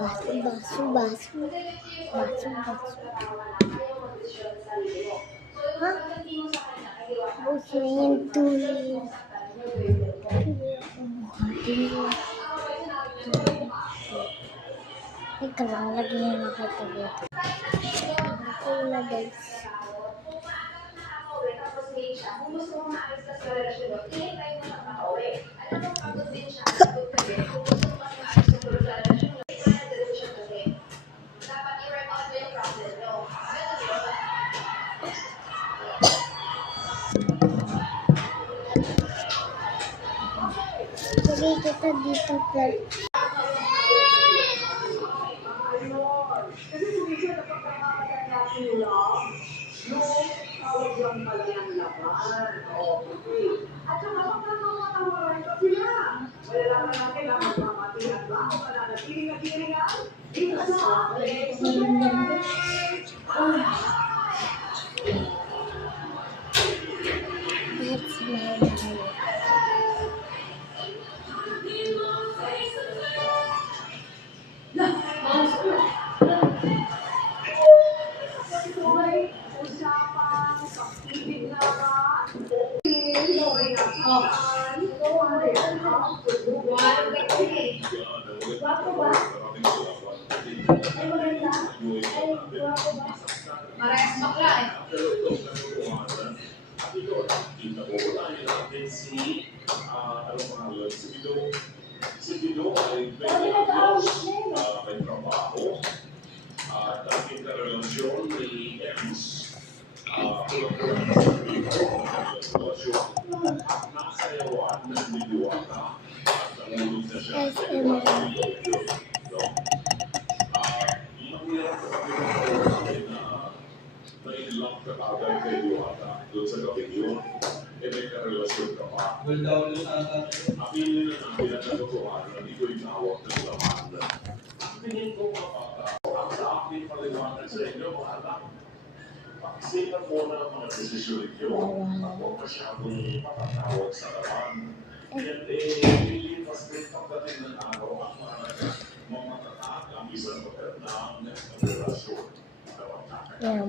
Baso, baso, baso. Baso, baso. Ha? Baso yung tuloy. Teka lang, lagyan na kita dito. Ito na guys. Lagay kita dito guys. That's my life. Parehas bakla eh. Si Bido ay may trabaho at ang interrelasyon ni Ems nasayawan ng Biduata at nangulog na siya sa iwan ng Bido. Mahirap kapag na-inlove ka agad kay Biduata doon sa gawin yun. May karelasyon ka pa. Aminin na natin ang nagkatuhan na di ko inawag ng laman. Tingin ko ang sa aking paliwanag sa inyo, mga anak. Pag-isipan mo na ang mga desisyon ninyo. Ako masyadong patatawag sa laman. Yan lilipas din pagdating ng araw ang mamatatag ang isang magandang relasyon. Yeah,